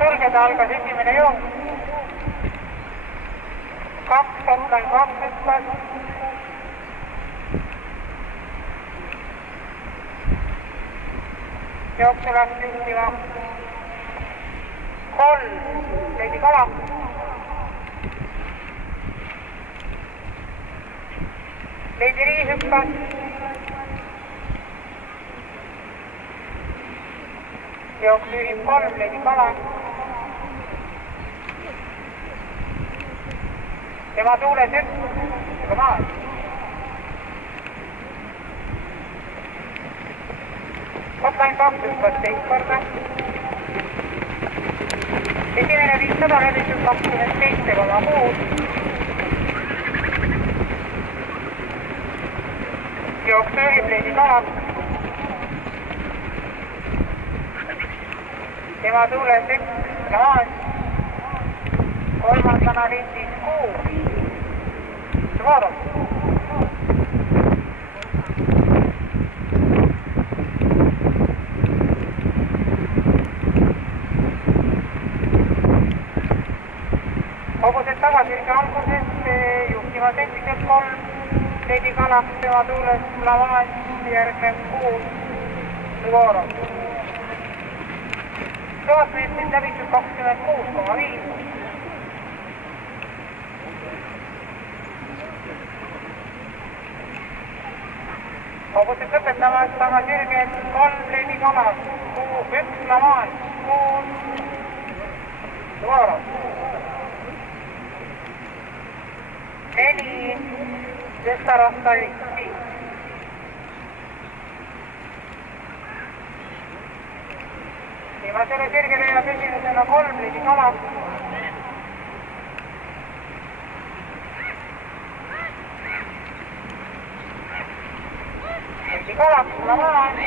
sulgeda, algas esimene jook. 2, Hotline 2 hüppas. Jooksu läks juhtima. 3, Lady Kala. Lady Rii hüppas. Jooksu juhib 3, Lady Kala. Tema tuules hüppas maas. Hotline 2 hüppas teist korda. Esimene 500 läbitud 27,6. Jooksu juhib Lady Kala. Tema tuules hüppas maas. Kolmandana lindis 6. Suvorov. Hobused tagasirge alguses juhtimas endiselt 3. Lady Kala, tema tuules Lavance, järgnev 6. Suvorov. Soosmeetrid läbitud 26,5. Hobused lõpetamas tagasirged 3 Lady Kala, 1 Lavance, 6 Suvorov. 4 Destarastai. Viimasele sirgele jääb esimesena 3 Lady Kala. Lady Kala, Lavance.